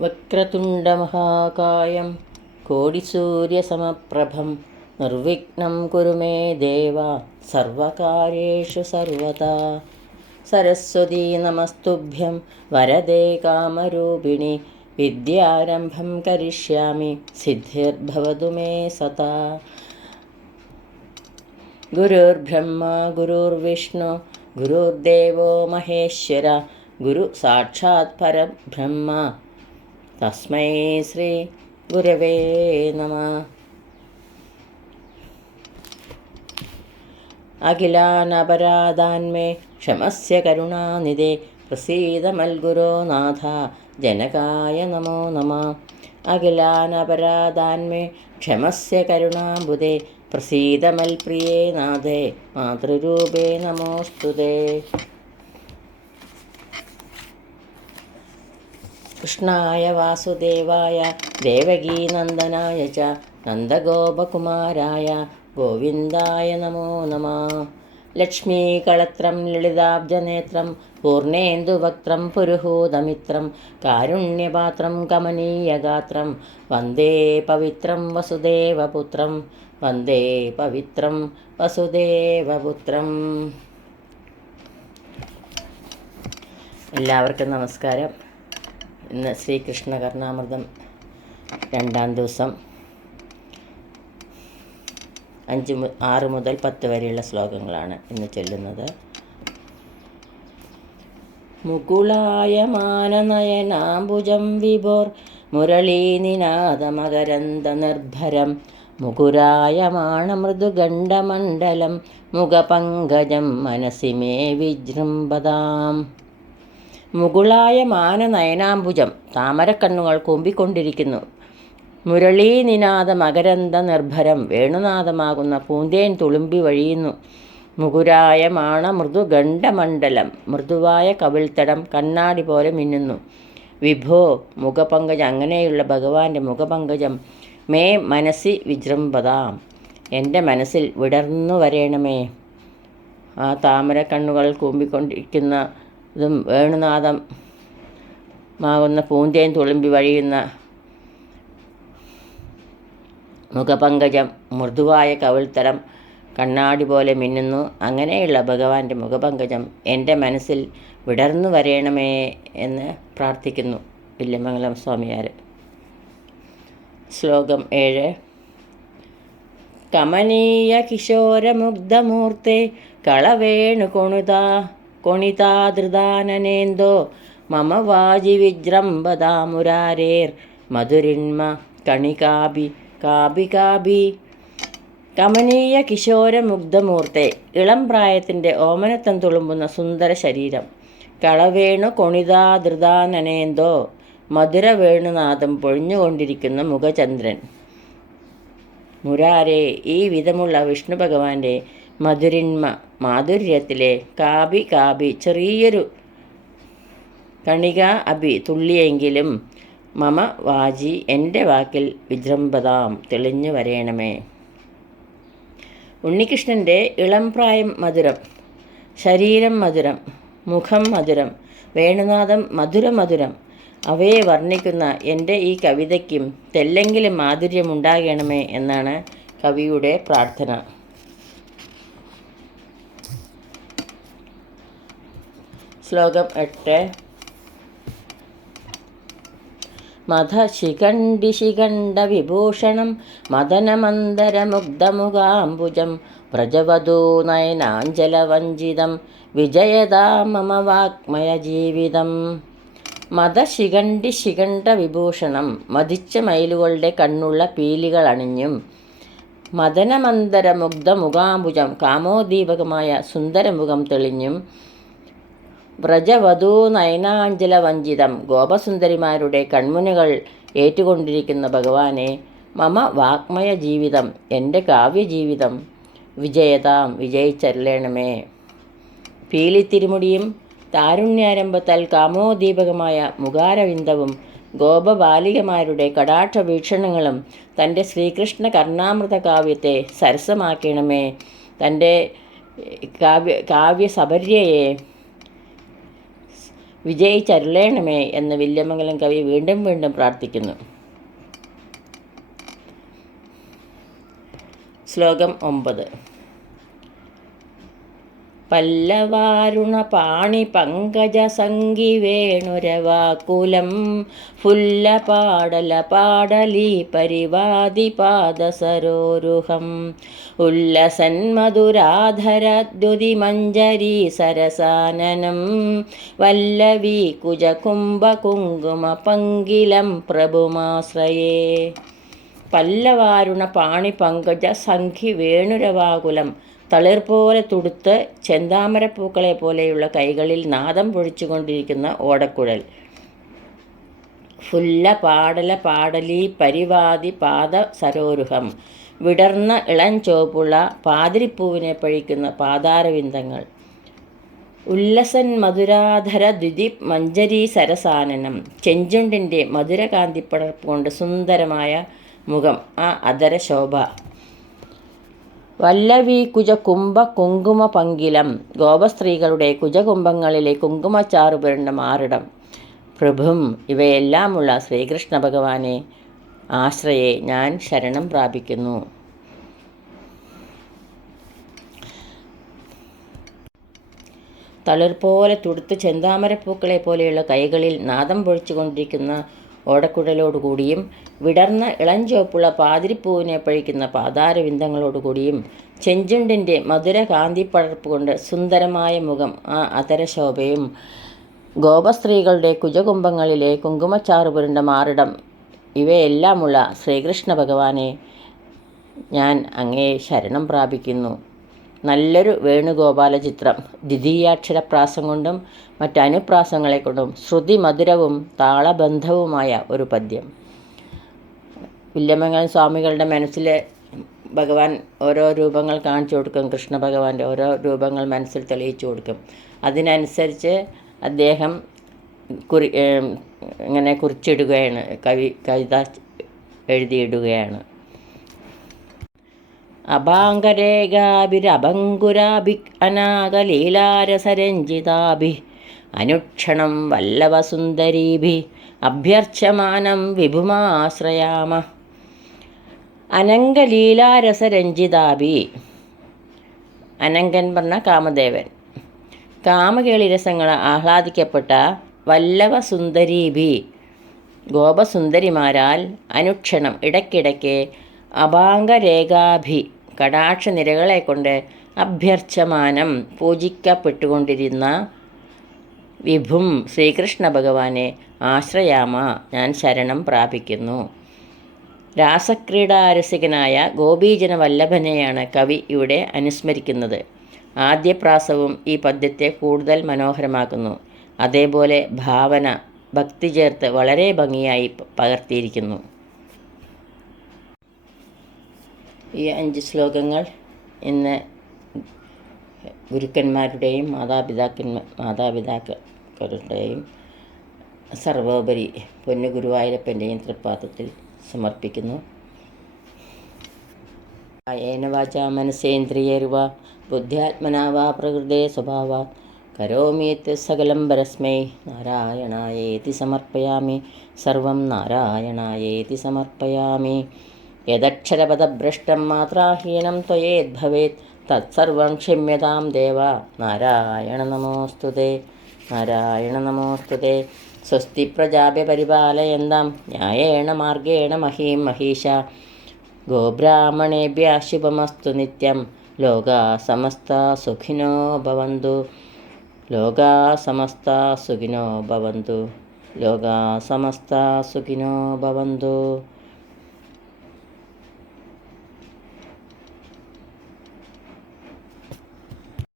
വക്രതുണ്ടമഹാകായം കോടിസൂര്യസമപ്രഭം നിർവിഘ്നം കുരു മേ ദേവ സർവകാര്യേഷു സർവദാ. സരസ്വതീ നമസ്തുഭ്യം വരദേ കാമരൂപിണി വിദ്യാരംഭം കരിഷ്യാമി സിദ്ധിർഭവതു മേ സദാ. ഗുരുർബ്രഹ്മ ഗുരുർവിഷ്ണു ഗുരുർദേവോ മഹേശ്വര ഗുരു സാക്ഷാത് പരബ്രഹ്മ തസ്മൈ ശ്രീ ഗുരവേ നമഃ. അഖിലാനപരാധാന്മേ ക്ഷമസ്യ കരുണാനിധേ പ്രസീദ മൽഗുരോ നാഥ ജനകായ നമോ നമഃ. അഖിലാനപരാധാന്മേ ക്ഷമസ്യ കരുണാംബുദേ പ്രസീദ മൽപ്രിയേ നാഥേ മാതൃരൂപേ നമോസ്തുതേ. കൃഷ്ണായ വാസുദേവായ ദേവകീനന്ദനായ ച നന്ദഗോപകുമാരായ ഗോവിന്ദായ നമോ നമഃ. ലക്ഷ്മീകളത്രം ലളിതാബ്ജനേത്രം പൂർണേന്ദുവക്ത്രം പുരുഹൂതമിത്രം കാരുണ്യപാത്രം കമനീയഗാത്രം വന്ദേ പവിത്രം വസുദേവപുത്രം വന്ദേ പവിത്രം വസുദേവപുത്രം. എല്ലാവർക്കും നമസ്കാരം. ഇന്ന് ശ്രീകൃഷ്ണ കർണാമൃതം 2-ാം ദിവസം 6 മുതൽ 10 വരെയുള്ള ശ്ലോകങ്ങളാണ് ഇന്ന് ചൊല്ലുന്നത്. മുകുളായമാനനയനാംബുജം വിഭോർ മുരളീനിനാദമകരന്ദ നിർഭരം മുകുരായമാണമൃദുഗണ്ഡമണ്ഡലം മുഖപങ്കജം മനസി മേ വിജൃംഭതാം. മുകുളായമാനനയനാംബുജം, താമരക്കണ്ണുകൾ കൂമ്പിക്കൊണ്ടിരിക്കുന്നു. മുരളീനിനാദ മകരന്ദ നിർഭരം, വേണുനാദമാകുന്ന പൂന്തേൻ തുളുമ്പി വഴിയുന്നു. മുകുരായമാണ മൃദുഗണ്ഡമണ്ഡലം, മൃദുവായ കവിൾത്തടം കണ്ണാടി പോലെ മിന്നുന്നു. വിഭോ മുഖപങ്കജം, അങ്ങനെയുള്ള ഭഗവാന്റെ മുഖപങ്കജം. മേ മനസ്സി വിജൃംഭതാം, എൻ്റെ മനസ്സിൽ വിടർന്നു വരേണമേ. ആ താമര കണ്ണുകൾ കൂമ്പിക്കൊണ്ടിരിക്കുന്നതും വേണുനാദമാകുന്ന പൂന്തേൻ തുളുമ്പി വഴിയുന്ന മുഖപങ്കജം, മൃദുവായ കവിൾത്തരം കണ്ണാടി പോലെ മിന്നുന്നു. അങ്ങനെയുള്ള ഭഗവാന്റെ മുഖപങ്കജം എൻ്റെ മനസ്സിൽ വിടർന്നു വരേണമേ എന്ന് പ്രാർത്ഥിക്കുന്നു വില്യമംഗലം സ്വാമിയാർ. ശ്ലോകം 7. കമനീയ കിശോരമുഗ്ധമൂർത്തെ കളവേണു കൊണിതാധൃതാനനേന്ദോ മമ വാജി വിജൃംഭതാ മുരാരേർ മധുരിന്മ കണികാഭി കാഭി കാഭി. കമനീയ കിശോരമുഗ്ധമൂർത്തെ, ഇളം പ്രായത്തിൻ്റെ ഓമനത്തം തുളുമ്പുന്ന സുന്ദര ശരീരം. കളവേണു കൊണിതാധൃതാനനേന്ദോ, മധുര വേണുനാദം പൊഴിഞ്ഞുകൊണ്ടിരിക്കുന്ന മുഖചന്ദ്രൻ. മുരാരേ, ഈ വിധമുള്ള വിഷ്ണു ഭഗവാന്റെ മധുരിന്മ, മാധുര്യത്തിലെ കാഭി കാഭി, ചെറിയൊരു കണിക അഭി, തുള്ളിയെങ്കിലും മമ വാജി, എൻ്റെ വാക്കിൽ വിജൃംഭതാം, തെളിഞ്ഞു വരേണമേ. ഉണ്ണികൃഷ്ണൻ്റെ ഇളം പ്രായം മധുരം, ശരീരം മധുരം, മുഖം മധുരം, വേണുനാദം മധുരമധുരം. അവയെ വർണ്ണിക്കുന്ന എൻ്റെ ഈ കവിതയ്ക്കും തെല്ലെങ്കിലും മാധുര്യമുണ്ടാകണമേ എന്നാണ് കവിയുടെ പ്രാർത്ഥന. ശ്ലോകം 8. മദശിഖണ്ഡിശിഖണ്ഡ വിഭൂഷണം മദനമന്ദരമുഗ്ധമുഖാംബുജം വ്രജവധൂനയനാഞ്ജലവഞ്ചിതം വിജയദാ മമ വാഗ്മയ ജീവിതം. മദശിഖണ്ഡിശിഖണ്ഡ വിഭൂഷണം, മതിച്ച മയിലുകളുടെ കണ്ണുള്ള പീലികൾ അണിഞ്ഞും, മദനമന്ദരമുഗ്ധമുഖാംബുജം, കാമോദ്ദീപകമായ സുന്ദരമുഖം തെളിഞ്ഞും, വ്രജവധൂ നയനാഞ്ജലവഞ്ചിതം, ഗോപസുന്ദരിമാരുടെ കൺമുനുകൾ ഏറ്റുകൊണ്ടിരിക്കുന്ന ഭഗവാനെ, മമ വാഗ്മയ ജീവിതം, എൻ്റെ കാവ്യജീവിതം, വിജയതാം, വിജയിച്ചരുളേണമേ. പീലിത്തിരുമുടിയും താരുണ്യാരംഭത്താൽ കാമോദ്ദീപകമായ മുഖാരവിന്ദവും ഗോപബാലികമാരുടെ കടാക്ഷ വീക്ഷണങ്ങളും തൻ്റെ ശ്രീകൃഷ്ണ കർണാമൃത കാവ്യത്തെ സരസമാക്കണമേ. തൻ്റെ കാവ്യസബര്യയെ വിജയിച്ചരുളേണമേ എന്ന് വില്യമംഗലം കവി വീണ്ടും വീണ്ടും പ്രാർത്ഥിക്കുന്നു. ശ്ലോകം 9. പല്ലവാരുണ പാണി പങ്കജ സംഗി വേണുരവാകുലം ഫുല്ല പാടല പാടലി പരിവാദി പാദസരോരുഹം ഉല്ലസന്മധുരാധരദ്യുതി മഞ്ജരി സരസാനനം വല്ലവി കുജകുംഭ കുങ്കുമ പങ്കിലം പ്രഭുമാശ്രയേ. പല്ലവാരുണ പാണി പങ്കജ സംഖി വേണുരവാകുലം. തളിർ പോലെ തുടുത്ത് ചെന്താമരപ്പൂക്കളെ പോലെയുള്ള കൈകളിൽ നാദം പൊഴിച്ചുകൊണ്ടിരിക്കുന്ന ഓടക്കുഴൽ. ഫുല്ല പാടല പാടലി പരിവാദി പാദ സരോരുഹം. വിടർന്ന ഇളം ചോപ്പുള്ള പാതിരിപ്പൂവിനെ പഴിക്കുന്ന പാതാരവിന്ദങ്ങൾ. ഉല്ലസൻ മധുരാധര ദ്യുതി മഞ്ജരി സരസാനനം. ചെഞ്ചുണ്ടിൻ്റെ മധുരകാന്തിപ്പടർപ്പ് കൊണ്ട് സുന്ദരമായ മുഖം, ആ അധരശോഭ. വല്ലവി കുജ കുംഭ കുങ്കുമ പങ്കിലം. ഗോപസ്ത്രീകളുടെ കുജകുംഭങ്ങളിലെ കുങ്കുമച്ചാറു പുരണ്ട മാറിടം. പ്രഭും. ഇവയെല്ലാമുള്ള ശ്രീകൃഷ്ണ ഭഗവാനെ ആശ്രയെ ഞാൻ ശരണം പ്രാപിക്കുന്നു. തളിർ പോലെ തുടുത്ത് ചെന്താമരപ്പൂക്കളെ പോലെയുള്ള കൈകളിൽ നാദം പൊഴിച്ചുകൊണ്ടിരിക്കുന്ന ഓടക്കുഴലോടുകൂടിയും വിടർന്ന ഇളഞ്ചുവപ്പുള്ള പാതിരിപ്പൂവിനെ പഴിക്കുന്ന പാതാരവിന്ദങ്ങളോടുകൂടിയും ചെഞ്ചുണ്ടിൻ്റെ മധുര കാന്തിപ്പടർപ്പ് കൊണ്ട് സുന്ദരമായ മുഖം, ആ അധരശോഭയും ഗോപസ്ത്രീകളുടെ കുജകുംഭങ്ങളിലെ കുങ്കുമച്ചാറു പുരണ്ട മാറിടം, ഇവയെല്ലാമുള്ള ശ്രീകൃഷ്ണ ഭഗവാനെ ഞാൻ അങ്ങേ ശരണം പ്രാപിക്കുന്നു. നല്ലൊരു വേണുഗോപാല ചിത്രം. ദ്വിതീയാക്ഷരപ്രാസം കൊണ്ടും മറ്റനുപ്രാസങ്ങളെ കൊണ്ടും ശ്രുതി മധുരവും താളബന്ധവുമായ ഒരു പദ്യം. വില്യമംഗലം സ്വാമികളുടെ മനസ്സിൽ ഭഗവാൻ ഓരോ രൂപങ്ങൾ കാണിച്ചു കൊടുക്കും. കൃഷ്ണ ഭഗവാന്റെ ഓരോ രൂപങ്ങൾ മനസ്സിൽ തെളിയിച്ചു കൊടുക്കും. അതിനനുസരിച്ച് അദ്ദേഹം ഇങ്ങനെ കുറിച്ചിടുകയാണ്, കവിത എഴുതിയിടുകയാണ്. അഭാംഗരേഖാഭിരഭങ്കുരാഭി അനാഗലീലാരസരഞ്ജിതാഭി അനുക്ഷണം വല്ലഭസുന്ദരീഭി അഭ്യർച്ചമാനം വിഭുമാശ്രയാമ. അനംഗലീലാരസരഞ്ജിതാഭി. അനങ്കൻ പറഞ്ഞ കാമദേവൻ. കാമകേളി രസങ്ങൾ ആഹ്ലാദിക്കപ്പെട്ട വല്ലഭസുന്ദരീഭി ഗോപസുന്ദരിമാരാൽ അനുക്ഷണം ഇടയ്ക്കിടയ്ക്ക് അഭാംഗരേഖാഭി കടാക്ഷനിരകളെ കൊണ്ട് അഭ്യർച്ചമാനം പൂജിക്കപ്പെട്ടുകൊണ്ടിരുന്ന വിഭും ശ്രീകൃഷ്ണ ഭഗവാനെ ആശ്രയാമ ഞാൻ ശരണം പ്രാപിക്കുന്നു. രാസക്രീഡാരസികനായ ഗോപീജന വല്ലഭനെയാണ് കവി ഇവിടെ അനുസ്മരിക്കുന്നത്. ആദ്യപ്രാസവും ഈ പദ്യത്തെ കൂടുതൽ മനോഹരമാക്കുന്നു. അതേപോലെ ഭാവന, ഭക്തി ചേർത്ത് വളരെ ഭംഗിയായി പകർത്തിയിരിക്കുന്നു. ഈ 5 ശ്ലോകങ്ങൾ ഇന്ന് ഗുരുക്കന്മാരുടെയും മാതാപിതാക്കളുടെയും സർവോപരി പൊന്നു ഗുരുവായൂരപ്പൻ്റെയും തൃപ്പാദത്തിൽ സമർപ്പിക്കുന്നു. കായേന വാചാ മനസേന്ദ്രിയൈർവ ബുദ്ധ്യാത്മനാ വാ പ്രകൃതേ സ്വഭാവാത് കരോമി സകലം പരസ്മൈ നാരായണായേതി സമർപ്പയാമി. സർവം നാരായണായേതി സമർപ്പയാമി. യദക്ഷരപദഭ്രഷ്ടം മാത്രാഹീനം ത്വയേദ്ഭവേത് തത്സർവം ക്ഷമ്യതാം ദേവ. നാരായണ നമോസ്തുതേ. നാരായണ നമോസ്തുതേ. സ്വസ്തി പ്രജാഭ്യ പരിപാലയന്താം ന്യായേണ മാർഗേണ മഹീം മഹീഷ. ഗോബ്രാഹ്മണേഭ്യ ശുഭമസ്തു നിത്യം. ലോകാ സമസ്ത സുഖിനോ ഭവന്തു. ലോകാ സമസ്ത സുഖിനോ ഭവന്തു. ലോകാ സമസ്ത സുഖിനോ ഭവന്തു.